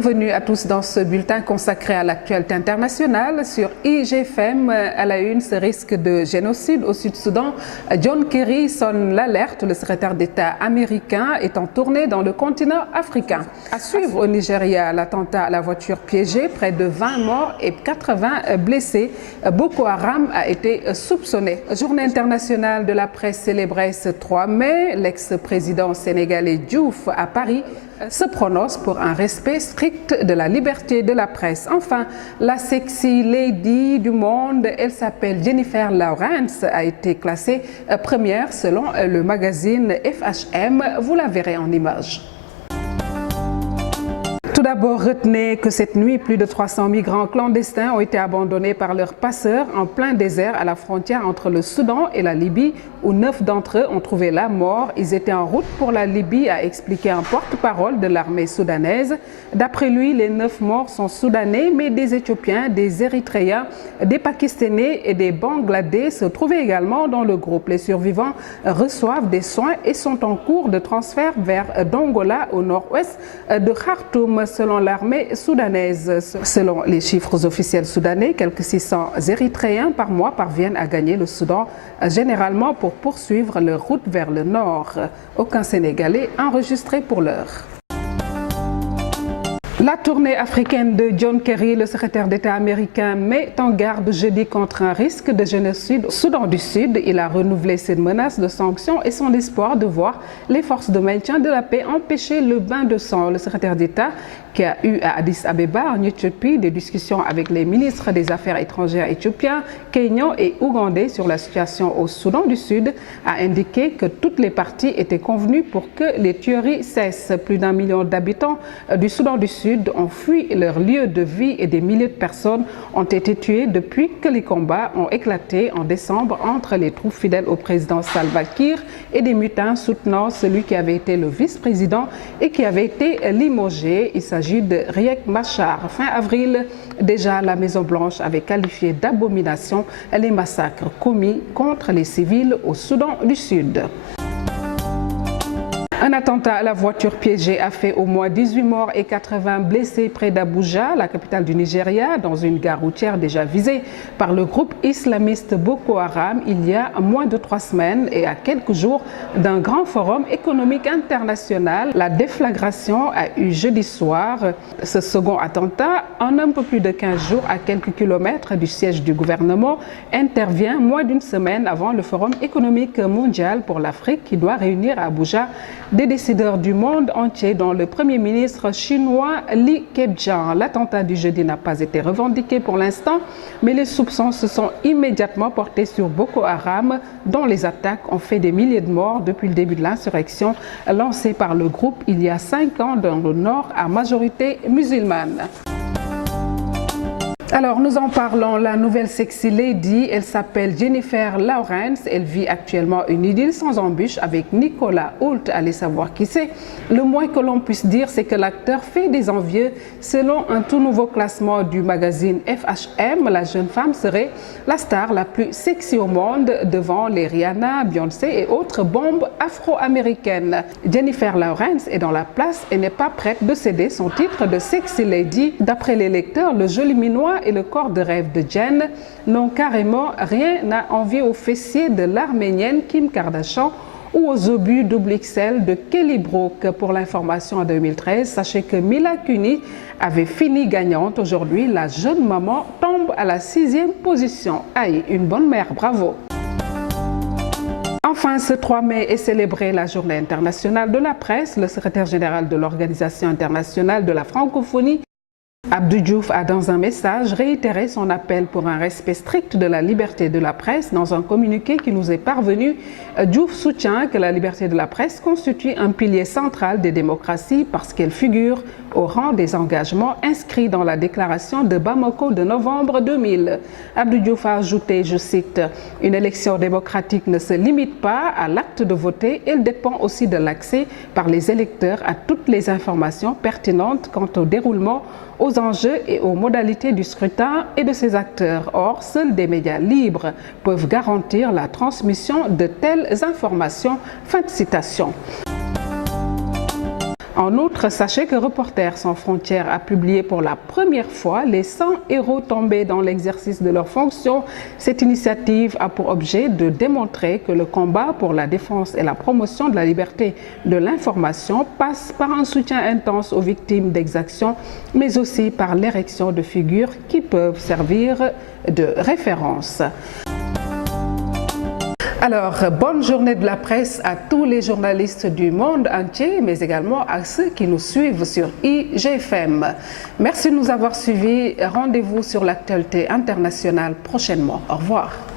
Bienvenue à tous dans ce bulletin consacré à l'actualité internationale sur IGFM. À la une, ce risque de génocide au Sud-Soudan. John Kerry sonne l'alerte. Le secrétaire d'État américain est en tournée dans le continent africain. À suivre au Nigeria, l'attentat à la voiture piégée, près de 20 morts et 80 blessés. Boko Haram a été soupçonné. Journée internationale de la presse célébrée ce 3 mai. L'ex-président sénégalais Diouf à Paris se prononce pour un respect strict de la liberté de la presse. Enfin, la sexy lady du monde, elle s'appelle Jennifer Lawrence, a été classée première selon le magazine FHM. Vous la verrez en images. Tout d'abord, retenez que cette nuit, plus de 300 migrants clandestins ont été abandonnés par leurs passeurs en plein désert à la frontière entre le Soudan et la Libye, où 9 d'entre eux ont trouvé la mort. Ils étaient en route pour la Libye, a expliqué un porte-parole de l'armée soudanaise. D'après lui, les 9 morts sont soudanais, mais des Éthiopiens, des Érythréens, des Pakistanais et des Bangladais se trouvaient également dans le groupe. Les survivants reçoivent des soins et sont en cours de transfert vers Dongola, au nord-ouest de Khartoum, selon l'armée soudanaise. Selon les chiffres officiels soudanais, quelques 600 Érythréens par mois parviennent à gagner le Soudan, généralement pour poursuivre leur route vers le nord. Aucun Sénégalais enregistré pour l'heure. La tournée africaine de John Kerry, le secrétaire d'État américain, met en garde jeudi contre un risque de génocide au Soudan du Sud. Il a renouvelé ses menaces de sanctions et son espoir de voir les forces de maintien de la paix empêcher le bain de sang. Le secrétaire d'État, qui a eu à Addis Abeba, en Éthiopie, des discussions avec les ministres des Affaires étrangères éthiopiens, kenyans et ougandais sur la situation au Soudan du Sud, a indiqué que toutes les parties étaient convenues pour que les tueries cessent. Plus d'1 million d'habitants du Soudan du Sud ont fui leur lieu de vie et des milliers de personnes ont été tuées depuis que les combats ont éclaté en décembre entre les troupes fidèles au président Salva Kiir et des mutins soutenant celui qui avait été le vice-président et qui avait été limogé. Il s'agit de Riek Machar. Fin avril, déjà, la Maison-Blanche avait qualifié d'abomination les massacres commis contre les civils au Soudan du Sud. Un attentat à la voiture piégée a fait au moins 18 morts et 80 blessés près d'Abuja, la capitale du Nigeria, dans une gare routière déjà visée par le groupe islamiste Boko Haram il y a moins de 3 semaines et à quelques jours d'un grand forum économique international. La déflagration a eu jeudi soir. Ce second attentat, en un peu plus de 15 jours à quelques kilomètres du siège du gouvernement, intervient moins d'une semaine avant le forum économique mondial pour l'Afrique qui doit réunir à Abuja des décideurs du monde entier, dont le Premier ministre chinois Li Keqiang. L'attentat du jeudi n'a pas été revendiqué pour l'instant, mais les soupçons se sont immédiatement portés sur Boko Haram, dont les attaques ont fait des milliers de morts depuis le début de l'insurrection lancée par le groupe il y a 5 ans dans le nord à majorité musulmane. Alors, nous en parlons, la nouvelle sexy lady, elle s'appelle Jennifer Lawrence. Elle vit actuellement une idylle sans embûche avec Nicolas Hoult. Allez savoir qui c'est. Le moins que l'on puisse dire, c'est que l'acteur fait des envieux. Selon un tout nouveau classement du magazine FHM, la jeune femme serait la star la plus sexy au monde devant les Rihanna, Beyoncé et autres bombes afro-américaines. Jennifer Lawrence est dans la place et n'est pas prête de céder son titre de sexy lady. D'après les lecteurs, le joli minois et le corps de rêve de Jen n'ont carrément rien à envier aux fessiers de l'arménienne Kim Kardashian ou aux obus XXL de Kelly Brook. Pour l'information, en 2013, sachez que Mila Kunis avait fini gagnante. Aujourd'hui, la jeune maman tombe à la 6e position. Aïe, une bonne mère, bravo! Enfin, ce 3 mai est célébrée la Journée internationale de la presse. Le secrétaire général de l'Organisation internationale de la francophonie, Abdou Diouf, a dans un message réitéré son appel pour un respect strict de la liberté de la presse. Dans un communiqué qui nous est parvenu, Diouf soutient que la liberté de la presse constitue un pilier central des démocraties parce qu'elle figure au rang des engagements inscrits dans la déclaration de Bamako de novembre 2000. Abdou Diouf a ajouté, je cite, « Une élection démocratique ne se limite pas à l'acte de voter, elle dépend aussi de l'accès par les électeurs à toutes les informations pertinentes quant au déroulement, aux enjeux et aux modalités du scrutin et de ses acteurs. Or, seuls des médias libres peuvent garantir la transmission de telles informations. » Fin de citation. En outre, sachez que Reporters sans frontières a publié pour la première fois les 100 héros tombés dans l'exercice de leurs fonctions. Cette initiative a pour objet de démontrer que le combat pour la défense et la promotion de la liberté de l'information passe par un soutien intense aux victimes d'exactions, mais aussi par l'érection de figures qui peuvent servir de référence. Alors, bonne journée de la presse à tous les journalistes du monde entier, mais également à ceux qui nous suivent sur IGFM. Merci de nous avoir suivis. Rendez-vous sur l'actualité internationale prochainement. Au revoir.